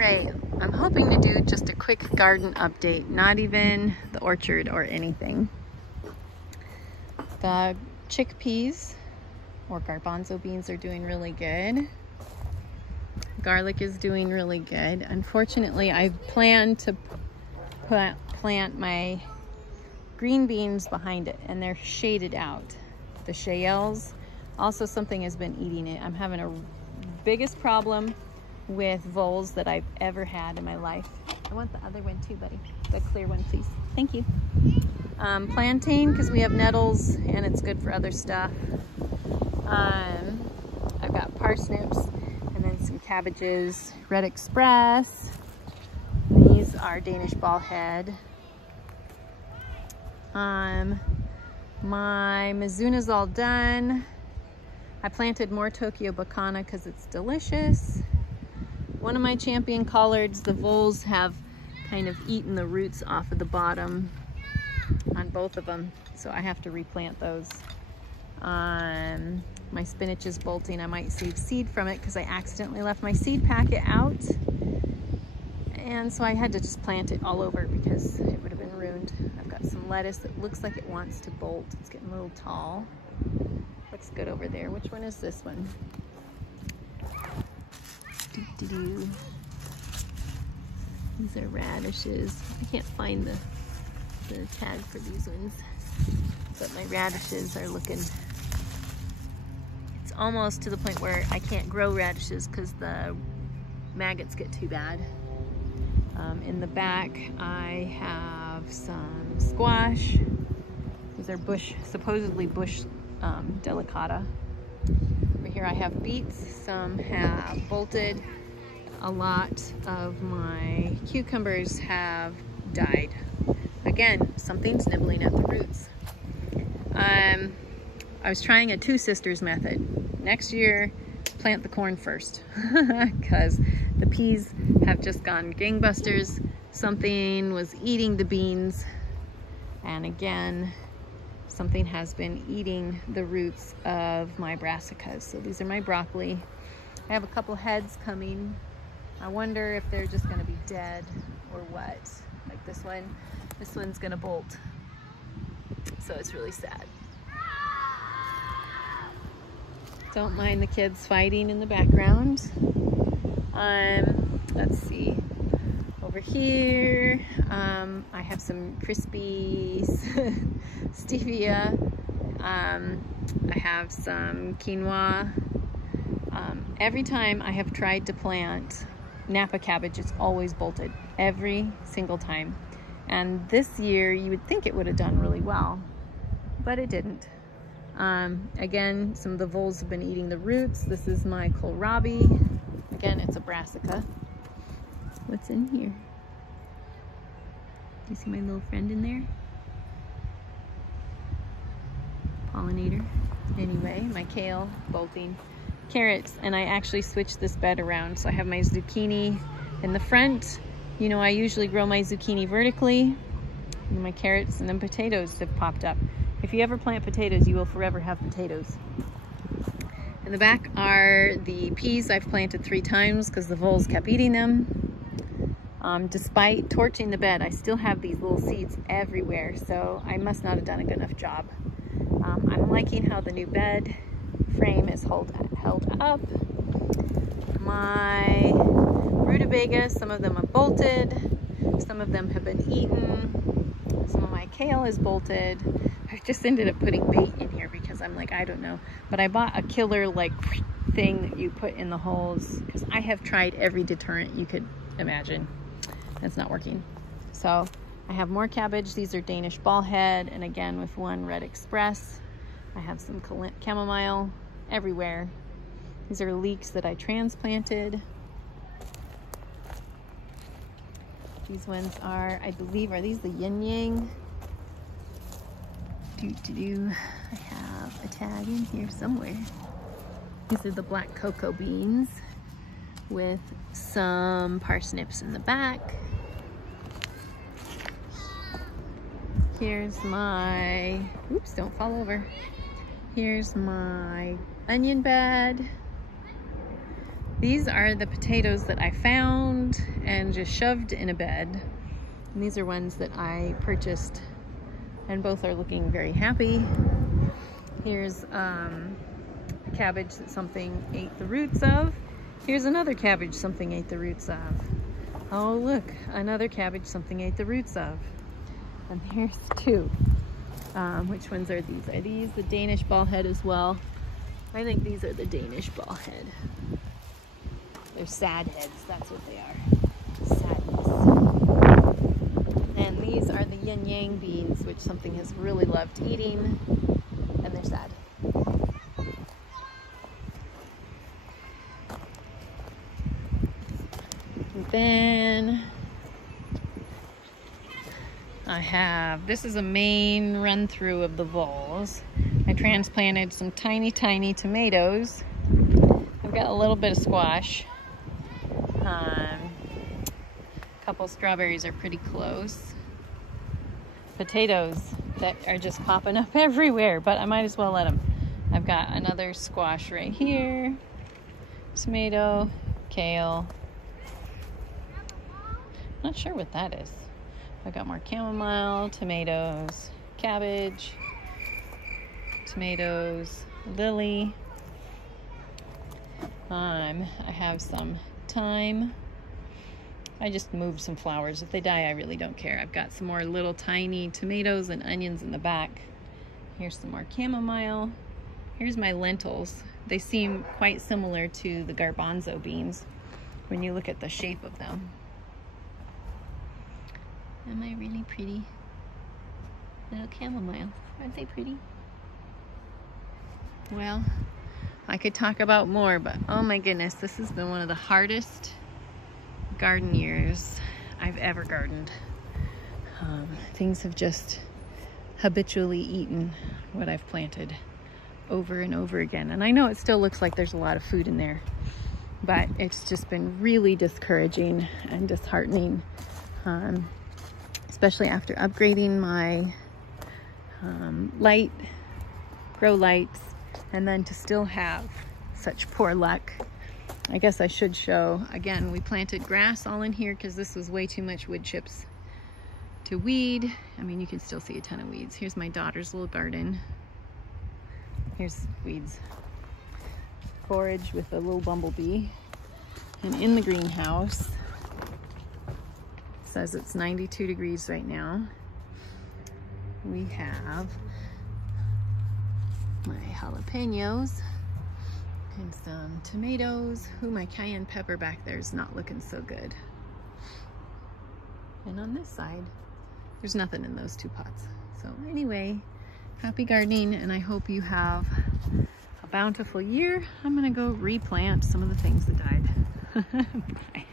right, I'm hoping to do just a quick garden update, not even the orchard or anything. The chickpeas or garbanzo beans are doing really good. Garlic is doing really good. Unfortunately, I plan to plant my green beans behind it, and they're shaded out. The Shayels, also something has been eating it. I'm having a biggest problem with voles that I've ever had in my life. I want the other one too, buddy. The clear one, please. Thank you. Plantain, because we have nettles and it's good for other stuff. I've got parsnips and then some cabbages. Red Express. These are Danish ballhead. My Mizuna's all done. I planted more Tokyo Bacana because it's delicious. One of my champion collards, the voles have kind of eaten the roots off of the bottom on both of them, so I have to replant those. My spinach is bolting. I might save seed from it because I accidentally left my seed packet out, and so I had to just plant it all over because it would have been ruined. I've got some lettuce that looks like it wants to bolt. It's getting a little tall. Looks good over there. Which one is this one? These are radishes. I can't find the tag for these ones, but my radishes are looking, it's almost to the point where I can't grow radishes because the maggots get too bad. In the back I have some squash. These are supposedly bush delicata. Over here I have beets. Some have bolted. A lot of my cucumbers have died. Again, something's nibbling at the roots. I was trying a two sisters method. Next year, plant the corn first because the peas have just gone gangbusters. Something was eating the beans, and again, something has been eating the roots of my brassicas. So these are my broccoli. I have a couple heads coming. I wonder if they're just gonna be dead or what. Like this one's gonna bolt. So it's really sad. Don't mind the kids fighting in the background. Let's see. Over here, I have some crispy stevia. I have some quinoa. Every time I have tried to plant Napa cabbage, it's always bolted every single time. And this year you would think it would have done really well, but it didn't. Again, some of the voles have been eating the roots. This is my kohlrabi. Again, it's a brassica. What's in here? Do you see my little friend in there? Pollinator. Anyway, my kale bolting. Carrots, and I actually switched this bed around. So I have my zucchini in the front. You know, I usually grow my zucchini vertically. And my carrots and then potatoes have popped up. If you ever plant potatoes, you will forever have potatoes. In the back are the peas I've planted 3 times because the voles kept eating them. Despite torching the bed, I still have these little seeds everywhere, so I must not have done a good enough job. I'm liking how the new bed frame is held up. My rutabagas, some of them are bolted, some of them have been eaten, some of my kale is bolted. I just ended up putting bait in here because I'm like, I don't know, but I bought a killer like thing that you put in the holes because I have tried every deterrent you could imagine. It's not working. So I have more cabbage. These are Danish ballhead, and again with one Red Express. I have some chamomile everywhere. These are leeks that I transplanted. These ones are, I believe, are these the yin yang? I have a tag in here somewhere. These are the black cocoa beans with some parsnips in the back. Here's my, oops, don't fall over. Here's my onion bed. These are the potatoes that I found and just shoved in a bed. And these are ones that I purchased, and both are looking very happy. Here's a cabbage that something ate the roots of. Here's another cabbage something ate the roots of. Oh look, another cabbage something ate the roots of. And here's two. Which ones are these? Are these the Danish ball head as well? I think these are the Danish ball head. They're sad heads, that's what they are. Sadness. And these are the yin yang beans, which something has really loved eating, and they're sad. And then I have, this is a main run through of the Voles. I transplanted some tiny tomatoes. I've got a little bit of squash. A couple strawberries are pretty close. Potatoes that are just popping up everywhere, but I might as well let them. I've got another squash right here. Tomato, kale. Not sure what that is. I've got more chamomile, tomatoes, cabbage, tomatoes, lily. I have some thyme. I just moved some flowers. If they die, I really don't care. I've got some more little tiny tomatoes and onions in the back. Here's some more chamomile. Here's my lentils. They seem quite similar to the garbanzo beans when you look at the shape of them. Am I really pretty? Little chamomile. Aren't they pretty? Well, I could talk about more, but oh my goodness, this has been one of the hardest garden years I've ever gardened. Things have just habitually eaten what I've planted over and over again. And I know it still looks like there's a lot of food in there, but it's just been really discouraging and disheartening. Especially after upgrading my grow lights, and then to still have such poor luck. I guess I should show, again, we planted grass all in here because this was way too much wood chips to weed. I mean, you can still see a ton of weeds. Here's my daughter's little garden. Here's weeds. Forage with a little bumblebee. And in the greenhouse, says it's 92 degrees right now. We have my jalapenos and some tomatoes. Ooh, my cayenne pepper back there is not looking so good. And on this side, there's nothing in those two pots. So anyway, happy gardening, and I hope you have a bountiful year. I'm gonna go replant some of the things that died. Bye.